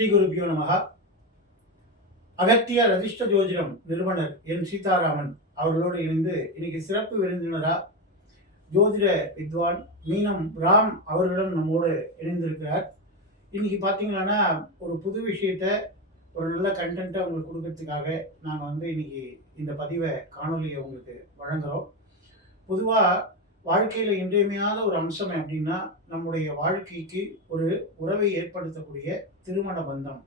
ஸ்ரீ குருபியோ நமகா. அகத்தியர் அதிர்ஷ்ட ஜோதிடம் நிறுவனர் என் சீதாராமன் அவர்களோடு இணைந்து இன்னைக்கு சிறப்பு விருந்தினரா ஜோதிட வித்வான் மீனம் ராம் அவர்களும் நம்மோடு இணைந்திருக்கிறார். இன்னைக்கு பார்த்தீங்கன்னா ஒரு புது விஷயத்த ஒரு நல்ல கண்டென்ட்டை உங்களுக்கு கொடுக்கறதுக்காக நாங்கள் இன்னைக்கு இந்த பதிவை காணொலியை உங்களுக்கு வழங்குகிறோம். பொதுவாக வாழ்க்கையில் இன்றியமையாத ஒரு அம்சம் அப்படின்னா நம்முடைய வாழ்க்கைக்கு ஒரு உறவை ஏற்படுத்தக்கூடிய திருமண பந்தம்.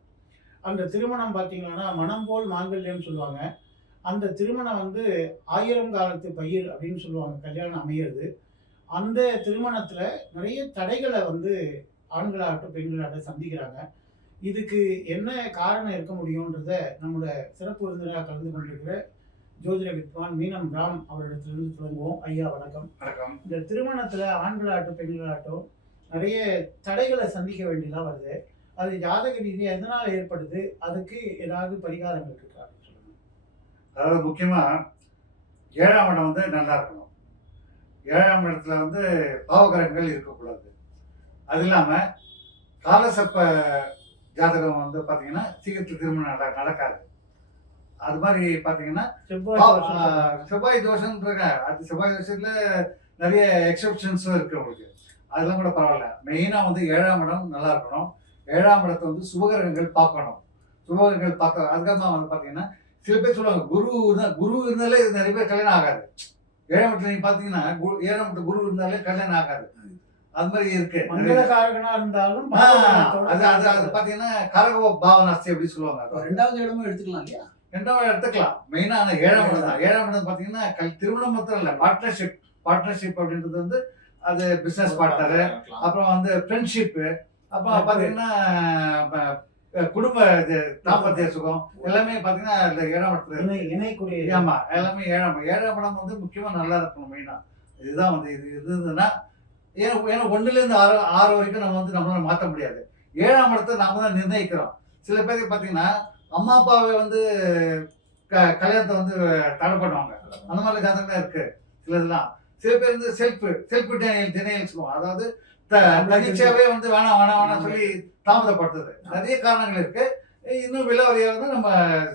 அந்த திருமணம் பார்த்தீங்கன்னா மனம் போல் மாங்கல்யம் சொல்லுவாங்க. அந்த திருமணம் 1000 காலத்து பயிர் அப்படின்னு சொல்லுவாங்க. கல்யாணம் அமையிறது அந்த திருமணத்தில் நிறைய தடைகளை ஆண்களாகட்டும் பெண்களாகட்டும் சந்திக்கிறாங்க. இதுக்கு என்ன காரணம் இருக்க முடியுன்றத நம்மளோட சிறப்பு விருந்தினராக கலந்து கொண்டிருக்கிற ஜோதிட வித்வான் மீனம் ராம் அவரிடத்திலிருந்து தொடங்குவோம். ஐயா வணக்கம். வணக்கம். இந்த திருமணத்தில் ஆண்களாகட்டும் பெண்களாகட்டும் நிறைய தடைகளை சந்திக்க வேண்டியதாக வருது. அது ஜாதக ரீதியாக எதனால் ஏற்படுது? அதுக்கு ஏதாவது பரிகாரங்கள் இருக்கா சொல்லுங்க. அதாவது முக்கியமாக 7ஆம் இடம் நல்லா இருக்கணும். 7ஆம் இடத்துல பாவகரங்கள் இருக்கக்கூடாது. அது இல்லாமல் காலசர்ப்ப ஜாதகம் பார்த்தீங்கன்னா சீக்கிரத்தில் திருமணம் நடக்காது. அது மாதிரி பார்த்தீங்கன்னா செவ்வாய் தோஷம்ன்றாங்க. அது செவ்வாய் தோஷத்தில் நிறைய எக்ஸப்ஷன்ஸும் இருக்குது உங்களுக்கு. அதெல்லாம் கூட பரவாயில்ல. மெயினாக 7ஆம் இடம் நல்லா இருக்கணும். 7ஆம் இடத்தை சுபகிரகங்கள் பார்க்கணும். சுபகிரகங்கள் பார்க்க அதுக்கப்புறம் பார்த்தீங்கன்னா சில பேர் சொல்லுவாங்க குரு இருந்தாலே நிறைய பேர் கல்யாணம் ஆகாது. 7ஆம் இடத்துல நீங்கள் பார்த்தீங்கன்னா 7ஆம் இடத்துல குரு இருந்தாலே கல்யாணம் ஆகாது. அது மாதிரி இருக்கு. இருந்தாலும் அது பார்த்தீங்கன்னா கரக பாவனாஸ்தி அப்படின்னு சொல்லுவாங்க. 2வது இடமும் எடுத்துக்கலாம் இல்லையா? 2வது எடுத்துக்கலாம். மெயினான 7ஆம் இடம் தான். 7ஆம் இடம் பார்த்தீங்கன்னா திருமணம் மாத்திரம் இல்லை, பார்ட்னர்ஷிப் அப்படின்றது அது பிஸ்னஸ் பார்ட்னரு, அப்புறம் ஃப்ரெண்ட்ஷிப்பு, அப்புறம் பார்த்தீங்கன்னா குடும்ப தாம்பத்திய சுகம் எல்லாமே பார்த்தீங்கன்னா இந்த 7ஆம் இடத்துல இணைக்கூடிய. ஆமா, எல்லாமே 7ஆம் இடம் முக்கியமாக நல்லா இருக்கணும். மெயினாக இதுதான் இது இருந்ததுன்னா ஏன்னா 1லேருந்து 6 வரைக்கும் நம்ம நம்மளால மாற்ற முடியாது. 7ஆம் இடத்தை நாம தான் நிர்ணயிக்கிறோம். சில பேருக்கு பார்த்தீங்கன்னா அம்மா அப்பாவை கல்யாணத்தை தடை பண்ணுவாங்க. அந்த மாதிரி ஜாதகம் இருக்கு சிலதுலாம். சில பேர் செல்ஃப் டினையல் சொல்லுவாங்க. அதாவது தனிச்சாவே வேணாம் சொல்லி தாமதப்படுத்துது. நிறைய காரணங்கள் இருக்கு. இன்னும் விலவரியா நம்ம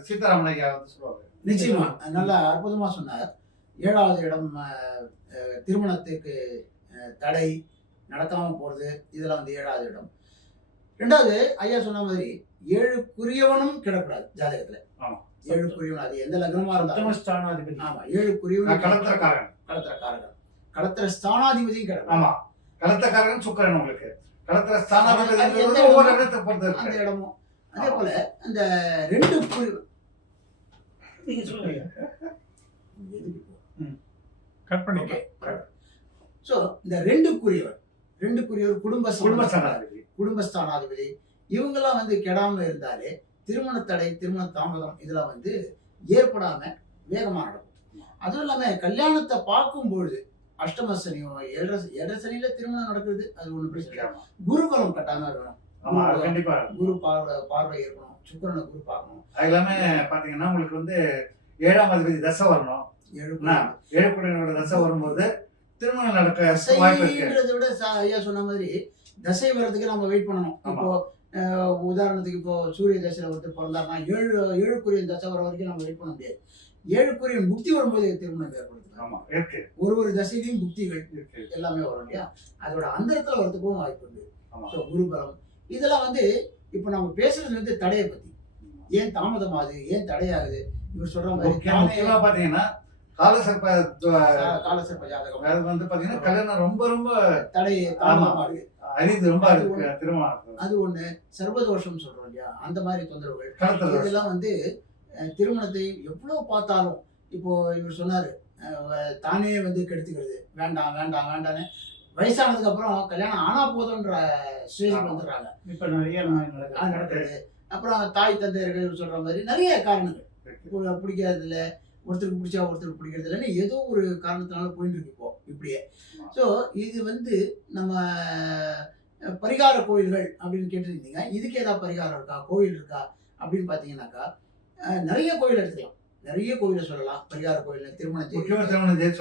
சீதாராமன் ஐயா சொல்லுவாங்க. நிச்சயமா நல்லா அற்புதமா சொன்னார். 7வது இடம் திருமணத்துக்கு தடை நடக்காம போறது, இதெல்லாம் 7வது இடம். 2வது ஐயா சொன்ன மாதிரி 7க்குரியவனும் கிடக்கூடாது ஜாதகத்துல. 7க்குரியவன் அது எந்த லக்னமா இருந்தாலும். ஆமா, 7க்குரியவன் கடத்திரக்காரகன், கடத்திர ஸ்தானாதிபதியும் கிடக்கும். ஆமா, கடத்திரக்காரகன் சுக்கிரன். உங்களுக்கு கடத்திர ஸ்தானாதிபதி ஒவ்வொரு இடத்தை பொறுத்து அந்த இடமும். அதே போல அந்த 2 நீங்க சொல்லுங்க. கட் பண்ணிக்க. ஸோ இந்த 2க்குரியவர் குடும்பஸ்தானாதிபதி இவங்கெல்லாம் இவங்கெல்லாம் கெடாம இருந்தாலே திருமண தடை, திருமண தாமதம் இதெல்லாம் ஏற்படாம வேகமா நடக்கும். அதுவும் இல்லாம கல்யாணத்தை பார்க்கும் பொழுது அஷ்டம சனியோ 7 சனியில திருமணம் நடக்குது, அது ஒண்ணு பிரச்சனை. குருபலம் கட்டாம இருக்கணும். குரு பார்வை இருக்கணும். சுக்கிரனை குரு பார்க்கணும். அது எல்லாமே பாத்தீங்கன்னா உங்களுக்கு 7ஆம் அதிபதி தசை வரணும். 7 தசை வரும்போது திருமணம் நடக்க வாய்ப்பு இருக்கு. விட ஐயா சொன்ன மாதிரி தசை வர்றதுக்கு நம்ம வெயிட் பண்ணணும். இப்போ உதாரணத்துக்கு இப்போ சூரிய தசையில பிறந்தாருன்னா 7க்குரிய தசை வர வரைக்கும் நம்ம வெயிட் பண்ண முடியாது. 7க்குரிய புக்தி வரும்போது திருமணம் ஏற்படுது. ஒரு தசையிலையும் புக்திகள் எல்லாமே வரும் இல்லையா? அதோட அந்தரத்துல வரதுக்கும் வாய்ப்பு உண்டு. குருபலம் இதெல்லாம் இப்போ நம்ம பேசுறது தடையை பத்தி. ஏன் தாமதமாகுது, ஏன் தடையாகுது, இவர் சொல்ற மாதிரி பாத்தீங்கன்னா காலசர்ப்ப ஜாதகம் அது பாத்தீங்கன்னா கல்யாணம் ரொம்ப தடை அரிது, ரொம்ப திருமணம். அது ஒண்ணு. சர்வதோஷம் சொல்றோம் இல்லையா? அந்த மாதிரி தொந்தரவுகள் இதெல்லாம் திருமணத்தை எவ்வளவு பார்த்தாலும் இப்போ இவர் சொன்னாரு தானே கெடுத்துக்கிறது. வேண்டான்னு வயசானதுக்கு அப்புறம் கல்யாணம் ஆனா போதுன்ற ஸ்டேஜுக்கு வந்துடுறாங்க. இப்ப நிறைய நடக்குது. அப்புறம் தாய் தந்தையர்கள் சொல்ற மாதிரி நிறைய காரணங்கள். பிடிக்காது இல்லை, ஒருத்தருக்கு பிடிச்சா ஒருத்தருக்கு பிடிக்கிறது இல்லைன்னு ஏதோ ஒரு காரணத்தினால போயிட்டு இருக்கு இப்போ இப்படியே. ஸோ இது நம்ம பரிகார கோயில்கள் அப்படின்னு கேட்டிருந்தீங்க. இதுக்கு ஏதாவது பரிகாரம் இருக்கா, கோயில் இருக்கா அப்படின்னு பார்த்தீங்கன்னாக்கா நிறைய கோயில் எடுத்துக்கலாம். நிறைய கோயிலை சொல்லலாம். பரிகார கோயில், திருமண தேதி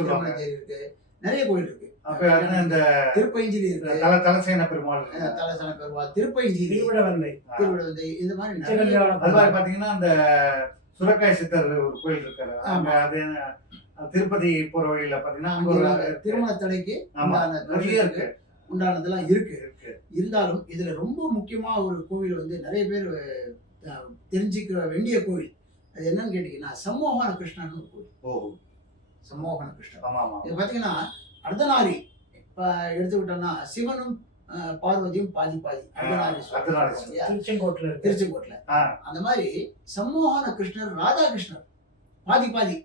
இருக்கு, நிறைய கோயில் இருக்கு. அப்ப அது இந்த திருப்பைஞ்சிலி இருக்கு, தலசேன பெருமாள் தலசன பெருமாள், திருப்பைஞ்சிலி, திருவிடவந்தை, திருவிடந்தை, இந்த மாதிரி நிறைய. சிவஞான அது மாதிரி பாத்தீங்கன்னா அந்த சுரக்காய் சித்தர் ஒரு கோயில் இருக்காரு அங்க, அது திருப்பதி போற வழியில பாத்தீங்கன்னா அங்க ஒரு திருமண தடைக்கு ஆமா உண்டான நிறைய இருக்கு உண்டானதெல்லாம் இருக்கு. இருக்கு. இருந்தாலும் இதுல ரொம்ப முக்கியமா ஒரு கோவில் வந்து நிறைய பேர் தெரிஞ்சுக்க வேண்டிய கோவில், அது என்னன்னு கேட்டீங்கன்னா சம்மோகன கிருஷ்ணன் ஒரு கோவில். ஓ சம்மோகன கிருஷ்ணன் ஆமா ஆமா இது பாத்தீங்கன்னா அர்த்தநாரி, இப்ப எடுத்துக்கிட்டோம்னா சிவனும் பார்வதியும் பாதி பாதி அர்த்தநாரி அர்த்தநாரி இல்லையா? திருச்செங்கோட்டுல இருக்கு. திருச்செங்கோட்டுல அந்த மாதிரி சம்மோகன கிருஷ்ணர் ராதாகிருஷ்ணர் பாதி பாதி.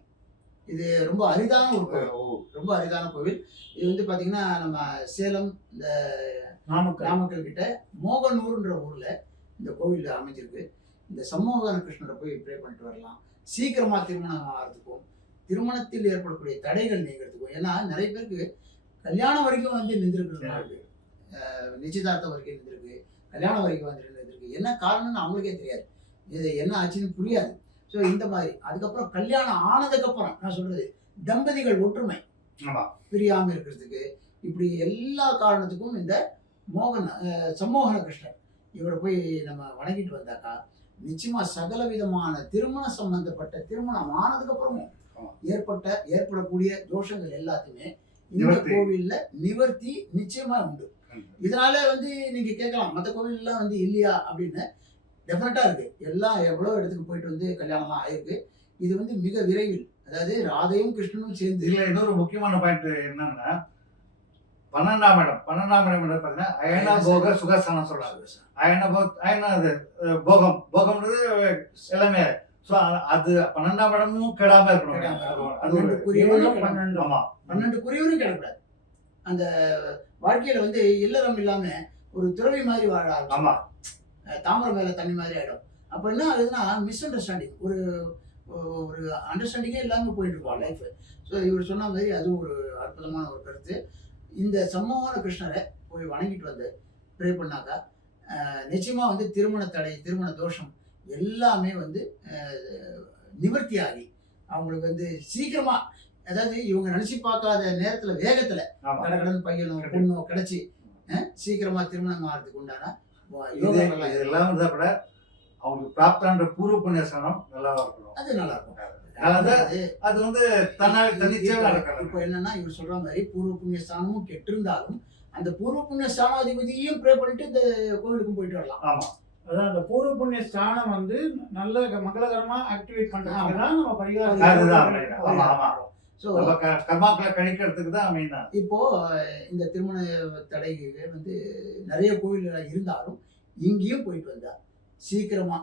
இது ரொம்ப அரிதான ஒரு கோவில், ரொம்ப அரிதான கோவில். இது வந்து பாத்தீங்கன்னா நம்ம சேலம் இந்த நாமக்கல் கிட்ட மோகனூர்ன்ற ஊர்ல இந்த கோவில் அமைஞ்சிருக்கு. இந்த சம்மோகன கிருஷ்ணரை போய் ப்ரே பண்ணிட்டு வரலாம். சீக்கிரமா திருமணம் ஆகிறதுக்கும் திருமணத்தில் ஏற்படக்கூடிய தடைகள் நீங்கிறதுக்கும். ஏன்னா நிறைய பேருக்கு கல்யாணம் வரைக்கும் வந்து நின்றுருக்கு, நிச்சயதார்த்தம் வரைக்கும் நின்றுருக்கு, கல்யாணம் வரைக்கும் வந்து நின்றுருக்கு. என்ன காரணம்னு அவங்களுக்கே தெரியாது, இது என்ன ஆச்சுன்னு புரியாது. ஸோ இந்த மாதிரி அதுக்கப்புறம் கல்யாணம் ஆனதுக்கப்புறம் நான் சொல்றது தம்பதிகள் ஒற்றுமை பிரியாம இருக்கிறதுக்கு, இப்படி எல்லா காரணத்துக்கும் இந்த சம்மோகன கிருஷ்ணர் இவரை போய் நம்ம வணங்கிட்டு வந்தாக்கா நிச்சயமா சகல விதமான திருமண சம்பந்தப்பட்ட திருமணம் ஆனதுக்கு அப்புறமும் ஏற்படக்கூடிய தோஷங்கள் எல்லாத்தையுமே இந்த கோவில்ல நிவர்த்தி நிச்சயமா உண்டு. இதனால வந்து நீங்க கேட்கலாம் மற்ற கோவில் எல்லாம் வந்து இல்லையா அப்படின்னு. டெஃபினட்டா இருக்கு, எல்லாம் எவ்வளவு இடத்துக்கு போயிட்டு வந்து கல்யாணம்லாம் ஆயிருக்கு. இது வந்து மிக விரைவில், அதாவது ராதையும் கிருஷ்ணனும் சேர்ந்து. இதுல இன்னொரு முக்கியமான பாயிண்ட் என்னன்னா 12ஆம் இடம் பாத்தீங்கன்னா அயன போக சுகசனம் சொல்றாங்க. அயன அது போகம்ன்றது எல்லாமே. ஸோ அது 12ஆம் இடமும் கெடாம இருக்கணும். 12 குறியவரும் கிடக்கூடாது. அந்த வாழ்க்கையில வந்து இல்லறம் இல்லாம ஒரு துறவி மாதிரி வாழ ஆமா, தாமரை மேல தண்ணி மாதிரி ஆயிடும். அப்ப என்ன ஆகுதுன்னா மிஸ் அண்டர்ஸ்டாண்டிங், ஒரு ஒரு அண்டர்ஸ்டாண்டிங்கே இல்லாம போயிட்டு இருக்கோம் லைஃப். ஸோ இவர் சொன்ன மாதிரி அது ஒரு அற்புதமான ஒரு கருத்து. இந்த சம்மோகன கிருஷ்ணரை போய் வணங்கிட்டு வந்து ப்ரே பண்ணாக்கா நிச்சயமா வந்து திருமண தடை, திருமண தோஷம் எல்லாமே வந்து நிவர்த்தி ஆகி அவங்களுக்கு வந்து சீக்கிரமா, அதாவது இவங்க நினைச்சு பார்க்காத நேரத்துல வேகத்துல கடகடன் பையனோ பொண்ணோ கிடைச்சி சீக்கிரமா திருமணம் ஆகிறதுக்கு உண்டான இதெல்லாம் இருந்தா கூட அவங்களுக்கு பிராப்தான்ற பூர்வ புண்ணியஸ்தானம் நல்லா இருக்கணும். அது நல்லா இருக்கும். அது வந்து தன்னிச்சையா நடக்கும். இப்போ என்னன்னா இவர் சொல்ற மாதிரி பூர்வ புண்ணிய ஸ்தானமும் கெட்டு இருந்தாலும் அந்த பூர்வ புண்ணிய ஸ்தானாதிபதியும் ப்ரே பண்ணிட்டு இந்த கோவிலுக்கும் போயிட்டு வரலாம். ஆமா, அதான் அந்த பூர்வ புண்ணிய ஸ்தானம் வந்து நல்ல மங்களகரமா ஆக்டிவேட் பண்றதுக்கு தான் நம்ம பரிகாரம். ஆமா ஆமா. ஸோ கர்மாக்களை கழிக்கிறதுக்கு தான் மெயினா. இப்போ இந்த திருமண தடைகள் வந்து நிறைய கோவில்கள் இருந்தாலும் இங்கேயும் போயிட்டு வந்தா சீக்கிரமா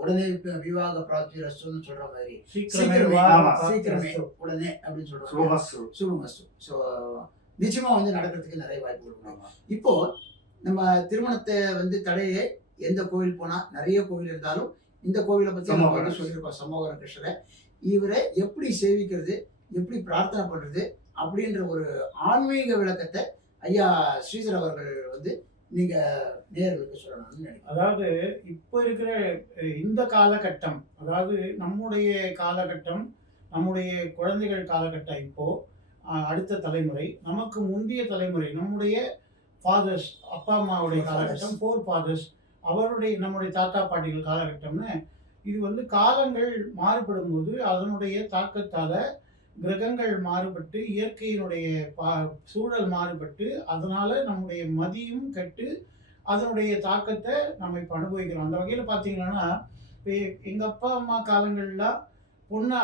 உடனே விவாக பிராப்தி ரஸ்துன்னு சொல்ற மாதிரி சீக்கிரமே உடனே அப்படின்னு சொல்றாங்க. சுபமஸ்து. ஸோ நிச்சயமா வந்து நடக்கிறதுக்கு நிறைய வாய்ப்புகள் உண்டு. இப்போ நம்ம திருமணத்தை வந்து தடையே எந்த கோவில் போனா நிறைய கோவில் இருந்தாலும் இந்த கோவிலை பத்தி நம்ம வந்து சொல்லியிருக்கோம். சம்மோகன கிருஷ்ணரை இவரை எப்படி சேவிக்கிறது, எப்படி பிரார்த்தனை பண்றது அப்படின்ற ஒரு ஆன்மீக விளக்கத்தை ஐயா ஸ்ரீதர் அவர்கள் வந்து நீங்க நேயர்களுக்கு சொல்லணும்னு நினைக்கிறேன். அதாவது இப்போ இருக்கிற இந்த காலகட்டம், அதாவது நம்முடைய காலகட்டம், நம்முடைய குழந்தைகள் காலகட்டம், இப்போ அடுத்த தலைமுறை, நமக்கு முந்தைய தலைமுறை, நம்முடைய ஃபாதர்ஸ், அப்பா அம்மாவுடைய காலகட்டம், ஃபோர் ஃபாதர்ஸ், அவருடைய நம்முடைய தாத்தா பாட்டிகள் காலகட்டம்னு இது வந்து காலங்கள் மாறுபடும் போது அதனுடைய தாக்கத்தால கிரகங்கள் மாறுபட்டு இயற்கையினுடைய சூழல் மாறுபட்டு அதனால நம்முடைய மதியும் கெட்டு அதனுடைய தாக்கத்தை நம்ம இப்போ அனுபவிக்கிறோம். அந்த வகையில் பார்த்தீங்கன்னா இப்போ எங்கள் அப்பா அம்மா காலங்கள்லாம் பொண்ணு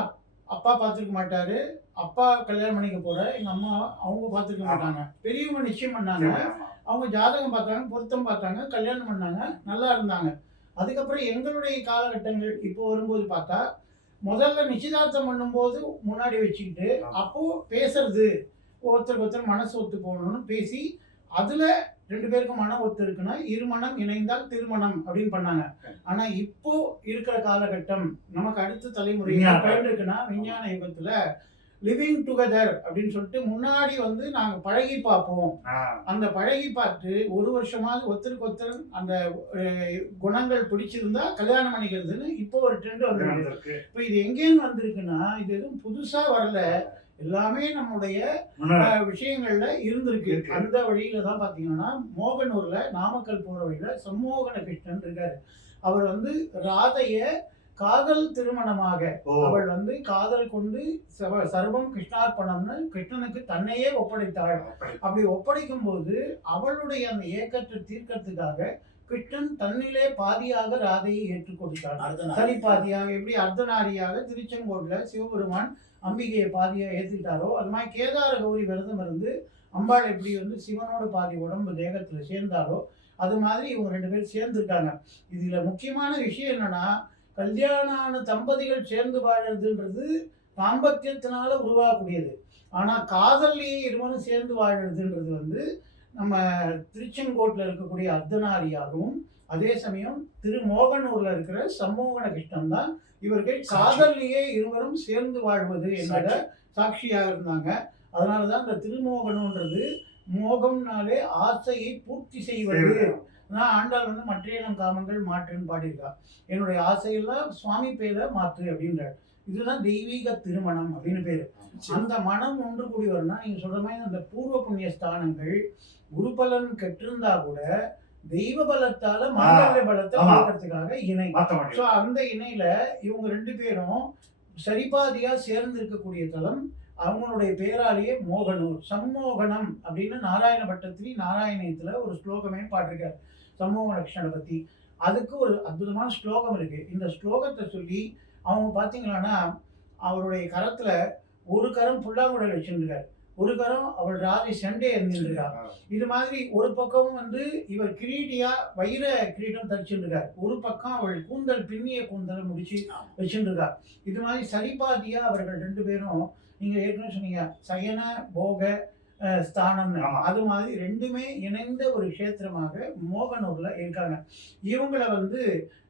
அப்பா பார்த்துருக்க மாட்டாரு, அப்பா கல்யாணம் பண்ணிக்க போற எங்கள் அம்மா அவங்க பார்த்துருக்க மாட்டாங்க. பெரியவங்க நிச்சயம் பண்ணாங்க, அவங்க ஜாதகம் பார்த்தாங்க, பொருத்தம் பார்த்தாங்க, கல்யாணம் பண்ணாங்க, நல்லா இருந்தாங்க. அதுக்கப்புறம் எங்களுடைய காலகட்டங்கள் இப்போ வரும்போது பார்த்தா முதல்ல நிச்சயதார்த்தம் பண்ணும்போது முன்னாடி வச்சுக்கிட்டு அப்போ பேசுறது ஒருத்தருக்கு ஒருத்தர் மனசு ஒத்து போகணும்னு பேசி அதுல 2 பேருக்கும் மனம் ஒத்து இருக்குன்னா இருமணம் இணைந்தால் திருமணம் அப்படின்னு பண்ணாங்க. ஆனா இப்போ இருக்கிற காலகட்டம் நமக்கு அடுத்த தலைமுறை இருக்குன்னா விஞ்ஞான யுகத்துல லிவிங் டுகெதர் அப்படின்னு சொல்லிட்டு முன்னாடி வந்து நாங்க பழகி பார்ப்போம், அந்த பழகி பார்த்து ஒரு வருஷமாவது ஒருத்தருக்கு ஒருத்தர் அந்த குணங்கள் பிடிச்சிருந்தா கல்யாணம் பண்ணிக்கிறதுன்னு இப்போ ஒரு ட்ரெண்ட் வந்துருக்கு. இப்போ இது எங்கேன்னு வந்திருக்குன்னா இது எதுவும் புதுசா வரல, எல்லாமே நம்முடைய விஷயங்கள்ல இருந்திருக்கு. இருக்கு. அந்த வழியில தான் பாத்தீங்கன்னா மோகனூர்ல நாமக்கல் போற வழியில சம்மோகன கிருஷ்ணன் இருக்காரு. அவர் வந்து ராதைய காதல் திருமணமாக ஓ அவள் வந்து காதல் கொண்டு சர்வம் கிருஷ்ணார்ப்பணம்னு கிருஷ்ணனுக்கு தன்னையே ஒப்படைத்தாள். அப்படி. அப்படி ஒப்படைக்கும் போது அவளுடைய அந்த ஏக்கத்தை தீர்க்கறதுக்காக கிருஷ்ணன் தன்னிலே பாதியாக ராதையை ஏற்றுக் கொடுத்தாள். சரி பாதியாக எப்படி அர்த்தநாரியாக திருச்செங்கோட்ல சிவபெருமான் அம்பிகையை பாதியா ஏத்துக்கிட்டாரோ அது மாதிரி கேதார கௌரி விரதம் இருந்து அம்பாள் எப்படி வந்து சிவனோட பாதி உடம்பு தேகத்துல சேர்ந்தாலோ அது மாதிரி இவங்க 2 பேரும் சேர்ந்துருக்காங்க. இதுல முக்கியமான விஷயம் என்னன்னா கல்யாணம் ஆன தம்பதிகள் சேர்ந்து வாழறதுன்றது தாம்பத்தியத்தினால உருவாகக்கூடியது. ஆனா காதல்லையே இருவரும் சேர்ந்து வாழறதுன்றது வந்து நம்ம திருச்செங்கோட்டில் இருக்கக்கூடிய அர்த்தநாரியாகவும் அதே சமயம் திருமோகனூர்ல இருக்கிற சம்மோகன கிருஷ்ணன் தான் இவர்கள் காதல்லையே இருவரும் சேர்ந்து வாழ்வது என்பத சாட்சியாக இருந்தாங்க. அதனாலதான் இந்த திருமோகனம்ன்றது மோகம்னாலே ஆசையை பூர்த்தி செய்வது. நான் ஆண்டாள் வந்து மற்றையினம் காமங்கள் மாற்றுன்னு பாடியிருக்கா. என்னுடைய ஆசையெல்லாம் சுவாமி பேரை மாற்று அப்படின்றார். இதுதான் தெய்வீக திருமணம் அப்படின்னு பேரு. அந்த மனம் ஒன்று கூடி வரணும்னா நீங்க சொல்ற மாதிரி அந்த பூர்வ புண்ணிய ஸ்தானங்கள் குரு பலன் கெட்டிருந்தா கூட தெய்வ பலத்தால மாங்கல்ய பலத்தை கொடுக்கறதுக்காக இணை. ஸோ அந்த இணையில இவங்க 2 பேரும் சரிபாதியா சேர்ந்து இருக்கக்கூடிய தலம் அவங்களுடைய பேராலேயே மோகனூர். சம்மோகனம் அப்படின்னு நாராயண பட்டத்திரி நாராயணியத்துல ஒரு ஸ்லோகமே பாட்டிருக்காரு சம்மோகன கிருஷ்ணனை பத்தி. அதுக்கு ஒரு அற்புதமான ஸ்லோகம் இருக்கு. இந்த ஸ்லோகத்தை சொல்லி அவங்க பாத்தீங்கன்னா அவருடைய கரத்துல ஒரு கரம் புல்லாங்குழல் வச்சுருக்காரு, ஒரு கரம் அவள் ராதை செண்டை இருந்துருக்காங்க. இது மாதிரி ஒரு பக்கம் வந்து இவர் கிரீடியா வைர கிரீடம் தரிச்சுருக்கார், ஒரு பக்கம் அவள் கூந்தல் பின்னிய கூந்தலை முடிச்சு வச்சுருக்கார். இது மாதிரி சரிபாதியா அவர்கள் 2 பேரும் நீங்க ஏற்கனவே சொன்னீங்க சயன போக ஸ்தானம்னு, அது மாதிரி 2மே இணைந்த ஒரு கஷேத்திரமாக மோகனூர்ல இருக்காங்க. இவங்களை வந்து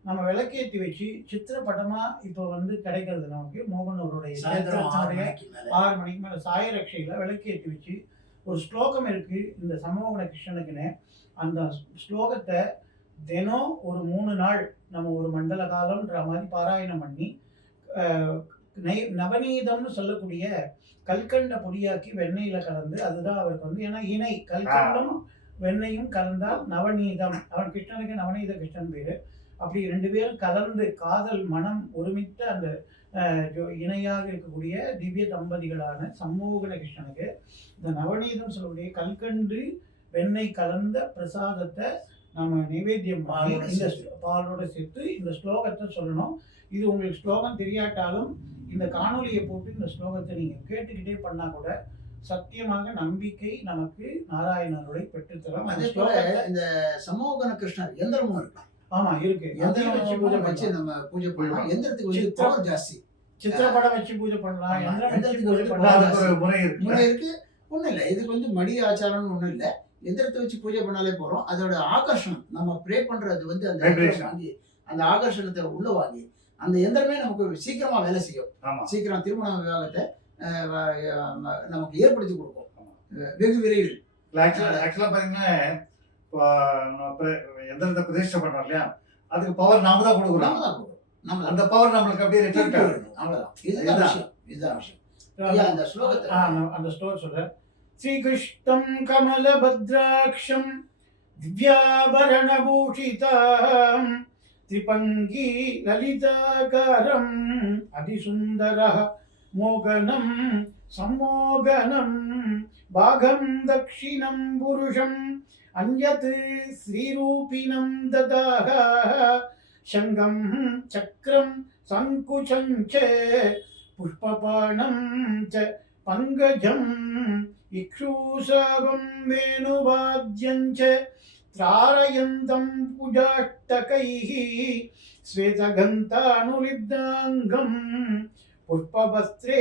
நம்ம விளக்கேற்றி வச்சு சித்திரப்படமா இப்போ வந்து கிடைக்கிறது நமக்கு மோகனூருடைய 6 மணிக்கு மேல சாயரட்சையில விளக்கேற்றி வச்சு ஒரு ஸ்லோகம் இருக்கு இந்த சமோகன கிருஷ்ணனுக்குன்னு. அந்த ஸ்லோகத்தை தினம் ஒரு 3 நாள் நம்ம ஒரு மண்டல காலம்ன்ற மாதிரி பாராயணம் பண்ணி நவநீதம்னு சொல்லக்கூடிய கல்கண்ட பொடியாக்கி வெண்ணெயில கலந்து, அதுதான் அவருக்கு வந்து ஏன்னா இணை கல்கண்டும் வெண்ணையும் கலந்தால் நவநீதம். அவன் கிருஷ்ணனுக்கு நவநீத கிருஷ்ணன் பேரு. அப்படி 2 பேரும் கலந்து காதல் மனம் ஒருமித்த அந்த இணையாக இருக்கக்கூடிய திவ்ய தம்பதிகளான சம்மோகன கிருஷ்ணனுக்கு இந்த நவநீதம் சொல்லக்கூடிய கல்கண்டு வெண்ணெய் கலந்த பிரசாதத்தை நம்ம நைவேத்தியம் இந்த பாலோட சேர்த்து இந்த ஸ்லோகத்தை சொல்லணும். இது உங்களுக்கு ஸ்லோகம் தெரியாட்டாலும் இந்த காணொலியை போட்டு இந்த ஸ்லோகத்தை நீங்க கேட்டுக்கிட்டே பண்ணா கூட சத்தியமாக நம்பிக்கை நமக்கு நாராயணருடைய பெற்றுத்தரும். அதே போல இந்த சமோகன கிருஷ்ணர் எந்திரமும் இருக்கு. ஆமா இருக்கு. எந்திரம் வச்சு நம்ம பூஜை பண்ணலாம். எந்திரத்துக்கு வந்து பவர் ஜாஸ்தி. சித்திரப்படம் வச்சு பூஜை பண்ணலாம். எந்திரத்துக்கு வந்து முறை இருக்கு. ஒண்ணும் இல்லை, இதுக்கு வந்து மடி ஆச்சாரம்னு ஒண்ணும் இல்லை. எந்திரத்தை வச்சு பூஜை பண்ணாலே போறோம். அதோட ஆகர்ஷணம் நம்ம ப்ரே பண்றது வந்து அந்த வாங்கி அந்த ஆகர்ஷணத்தை உள்ள வாங்கி அந்த எந்திரமே நமக்கு சீக்கிரமா வேலை செய்யும். சீக்கிரம் திருமண விவாகத்தை நமக்கு ஏற்படுத்தி கொடுக்கும் வெகு விரைவில். ஆக்சுவலா பாத்தீங்கன்னா எந்திரத்தை பிரதிஷ்டை பண்றோம் இல்லையா, அதுக்கு பவர் நாம தான் கொடுக்குறோம். அந்த பவர் நம்மளுக்கு அப்படியே ரிஃப்ளெக்ட் ஆகும். அவ்வளவுதான். இதுதான் விஷயம். அந்த ஸ்லோகத்தை அந்த ஸ்லோகம் சொல்ற ஸ்ரீகிருஷ்ணம் கமலபத்ராக்ஷம் திவ்யாபரணபூஷிதாம் திரிபங்கி லலிதாகாரம் அதிசுந்தரः மோகனம் சம்மோகனம் பாகம் தக்ஷிணம் புருஷம் அன்யத் ஸ்ரீரூபிணம் ததாஹ சங்கம் சக்ரம் சங்குச்சம் ச புஷ்பபாணம் ச பங்கஜம் இக்ஷூசாவம் வேணுவாத்யம் ச த்ராரயந்தம் புஜாஷ்டகைः ஸ்வேதகந்தானுலிப்தாங்கம் புஷ்பவஸ்திரே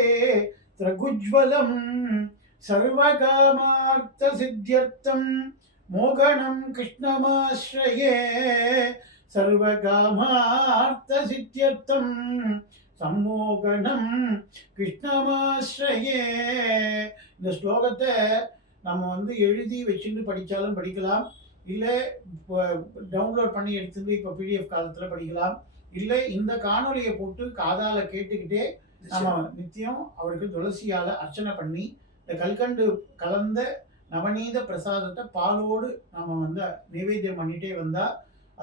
த்ரகுஜ்வலம் சர்வகாமார்த்தசித்யர்த்தம் மோகனம் கிருஷ்ணமாஸ்ரயே சர்வகாமார்த்தசித்யர்த்தம் சம்மோகனம் கிருஷ்ணமாஸ்ரயே. இந்த ஸ்லோகத்தை நம்ம வந்து எழுதி வச்சுட்டு படித்தாலும் படிக்கலாம், இல்லை இப்போ டவுன்லோட் பண்ணி எடுத்துட்டு இப்போ பிடிஎஃப் காலத்தில் படிக்கலாம், இல்லை இந்த காணொலியை போட்டு காதால் கேட்டுக்கிட்டே நம்ம நித்தியம் அவருக்கு துளசியால அர்ச்சனை பண்ணி இந்த கல்கண்டு கலந்த நவநீத பிரசாதத்தை பாலோடு நம்ம வந்து நைவேத்தியம் பண்ணிட்டே வந்தா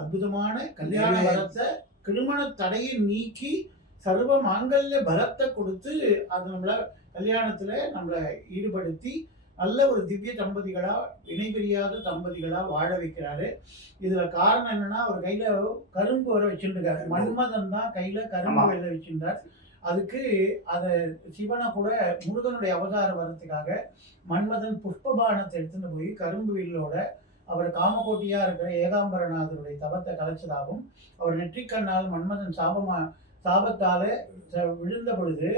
அற்புதமான கல்யாண பலத்தை, திருமண தடையை நீக்கி சர்வ மாங்கல்ய பலத்தை கொடுத்து அது நம்மளை கல்யாணத்துல நம்மளை ஈடுபடுத்தி நல்ல ஒரு திவ்ய தம்பதிகளா, இணை பிரியாத தம்பதிகளா வாழ வைக்கிறாரு. இதுல காரணம் என்னன்னா, அவர் கையில கரும்பு வர வச்சுருக்காரு. மன்மதன் தான் கையில கரும்பு வெள்ள வச்சிருந்தார். அதுக்கு அதை சிவனை கூட முருகனுடைய அவதாரம் வர்றதுக்காக மன்மதன் புஷ்பபானத்தை எடுத்துட்டு போய் கரும்பு வில்லோட அவர் காமகோட்டியா இருக்கிற ஏகாம்பரநாதருடைய தவத்தை கலைச்சதாகவும், அவர் நெற்றிக்கண்ணால் மன்மதன் சாபத்தால விழுந்த பொழுது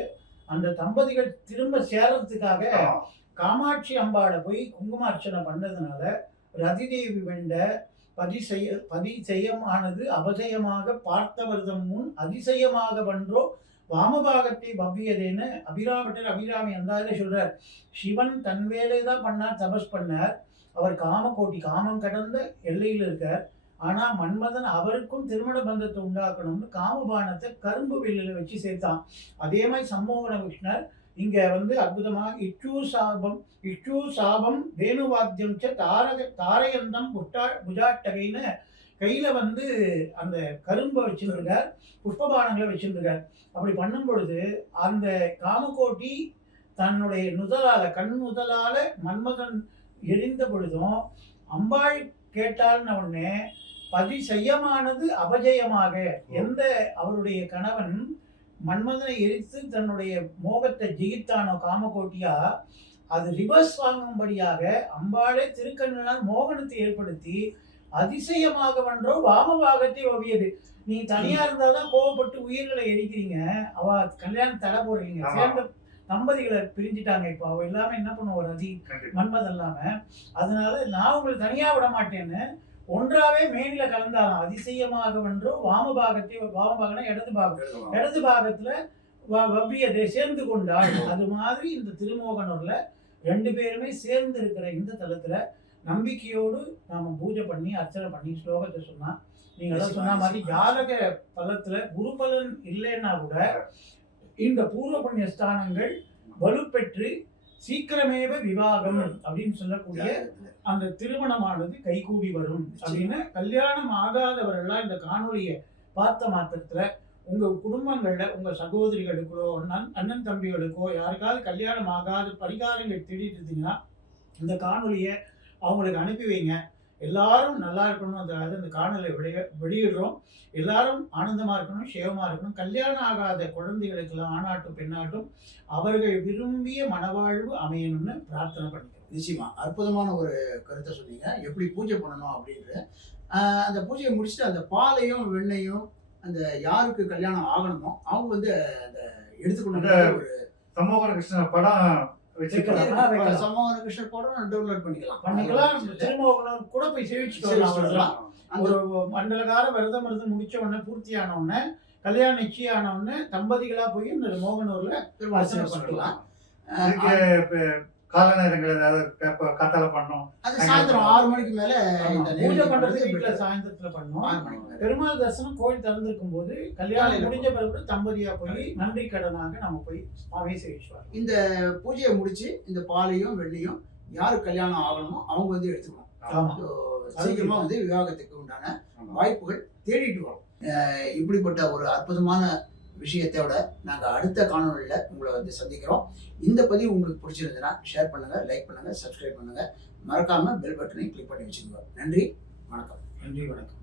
அந்த தம்பதிகள் திரும்ப சேரத்துக்காக காமாட்சி அம்பாளை போய் குங்குமார்ச்சனை பண்ணதுனால ரதிதேவி வெண்ட பதிசெயமானது அபஜயமாக பார்த்தவர்தம் முன் அதிசயமாக வென்றோ வாமபாகத்தை பவ்வியதேன்னு அபிராமி அந்தாதிலே சொல்றார். சிவன் தன் வேலை தான் பண்ணார், தபஸ் பண்ணார். அவர் காமகோட்டி, காமம் கடந்த எல்லையில் இருக்கார். ஆனா மன்மதன் அவருக்கும் திருமண பந்தத்தை உண்டாக்கணும்னு காமபானத்தை கரும்பு வில்லில் வச்சு சேர்த்தான். அதே மாதிரி சம்மோகன கிருஷ்ணர் இங்க வந்து அற்புதமாக இச்சு சாபம் வேணுவாத்தியம் தாரயந்தம் புஜாட்டகைன்னு கையில வந்து அந்த கரும்பை வச்சிருக்கார், புஷ்பபானங்களை வச்சிருக்கார். அப்படி பண்ணும் பொழுது அந்த காமகோட்டி தன்னுடைய கண் முதலால மன்மதன் எரிந்த பொழுதும் அம்பாள் கேட்டாள்ன உடனே பதிசெய்யமானது அபஜயமாக, எந்த அவருடைய கணவன் மன்மதனை எரித்து தன்னுடைய மோகத்தை ஜெயித்தானோ காமகோட்டியா, அது ரிவர்ஸ் வாங்கும்படியாக அம்பாளே திருக்கண்ணால் மோகனத்தை ஏற்படுத்தி அதிசயமாக வென்றோ வாமபாகத்தை ஒவ்வியது. நீ தனியா இருந்தாதான் கோவப்பட்டு உயிர்களை எரிக்கிறீங்க, அவ கல்யாணம் தடை போடுறீங்க, சேர்ந்த தம்பதிகளை பிரிஞ்சுட்டாங்க. இப்போ அவ எல்லாமே என்ன பண்ணுவோம், ரதி மன்மதன் இல்லாம. அதனால நான் உங்களை தனியா விட மாட்டேன்னு ஒன்றாவே மேனில கலந்தாலும் அதிசயமாக வென்றோ வாமபாகனா இடது பாகத்துல வவ்வியதை சேர்ந்து கொண்டாள். அது மாதிரி இந்த திருமோகனூர்ல ரெண்டு பேருமே சேர்ந்து இருக்கிற இந்த தலத்துல நம்பிக்கையோடு நாம பூஜை பண்ணி அர்ச்சனை பண்ணி ஸ்லோகத்தை சொன்னா, நீங்க எல்லாம் சொன்ன மாதிரி ஜாதக பலத்துல குரு பலன் இல்லைன்னா கூட இந்த பூர்வ புண்ணிய ஸ்தானங்கள் வலுப்பெற்று சீக்கிரமேவ விவாகம் அப்படின்னு சொல்லக்கூடிய அந்த திருமணமானது கைகூடி வரும் அப்படின்னு கல்யாணம் ஆகாதவர்கள்லாம் இந்த காணொலியை பார்த்த மாத்திரத்துல உங்க குடும்பங்கள்ல உங்க சகோதரிகளுக்கோ அண்ணன் தம்பிகளுக்கோ யாருக்காவது கல்யாணம் ஆகாத பரிகாரங்கள் தேடிட்டு இருந்தீங்கன்னா இந்த காணொலியை அவங்களுக்கு அனுப்பி வைங்க. எல்லாரும் நல்லா இருக்கணும், அந்த காணொலியை வெளியிடுறோம். எல்லாரும் ஆனந்தமா இருக்கணும், சேவமா இருக்கணும். கல்யாணம் ஆகாத குழந்தைகளுக்கெல்லாம் ஆணாட்டும் பெண்ணாட்டும் அவர்கள் விரும்பிய மனவாழ்வு அமையணும்னு பிரார்த்தனை பண்ணிக்கிறோம். நிச்சயமா அற்புதமான ஒரு கருத்தை சொன்னீங்க, எப்படி பூஜை பண்ணணும் அப்படின்ட்டு. அந்த பூஜையை முடிச்சுட்டு அந்த பாலையும் வெண்ணையும் அந்த யாருக்கு கல்யாணம் ஆகணுமோ அவங்க வந்து அந்த எடுத்துக்கொண்டு ஒரு சமோகன கிருஷ்ணர் படம் சமோகன கிருஷ்ணர் படம் டவுன்லோட் பண்ணிக்கலாம். திருமோகனம் கூட போய் சேவிச்சுட்டு ஒரு மண்டலகார விரதம் இருந்து முடிச்ச உடனே பூர்த்தி ஆன உடனே கல்யாணம் நிச்சயம் ஆன உடனே தம்பதிகளா போய் இந்த மோகனூர்ல திருமணம் பண்ணலாம். கால நேரங்கள் ஏதாவது கத்தால பண்ணோம், அது சாயந்தரம் 6 மணிக்கு மேல பூஜை பண்றது வீட்டுல சாயந்தரத்துல பண்ணோம். பெருமாள் தரிசனம் கோயில் திறந்திருக்கும் போது கல்யாணம் முடிஞ்ச பிறகு தம்பதியா போய் நன்றி கடனாக நம்ம போய் சுவாமியை சேவிச்சுவாங்க. இந்த பூஜையை முடிச்சு இந்த பாலையும் வெள்ளியும் யாருக்கு கல்யாணம் ஆகணுமோ அவங்க வந்து எடுத்துக்கணும். சீக்கிரமா வந்து விவாகத்துக்கு உண்டான வாய்ப்புகள் தேடிட்டு வரும். இப்படிப்பட்ட ஒரு அற்புதமான விஷயத்தோட நாங்கள் அடுத்த காணொலியில் உங்களை வந்து சந்திக்கிறோம். இந்த பதிவு உங்களுக்கு பிடிச்சிருந்ததுன்னா ஷேர் பண்ணுங்க, லைக் பண்ணுங்க, சப்ஸ்கிரைப் பண்ணுங்க, மறக்காம பெல் பட்டனை கிளிக் பண்ணி வச்சுக்கோங்க. நன்றி, வணக்கம். நன்றி, வணக்கம்.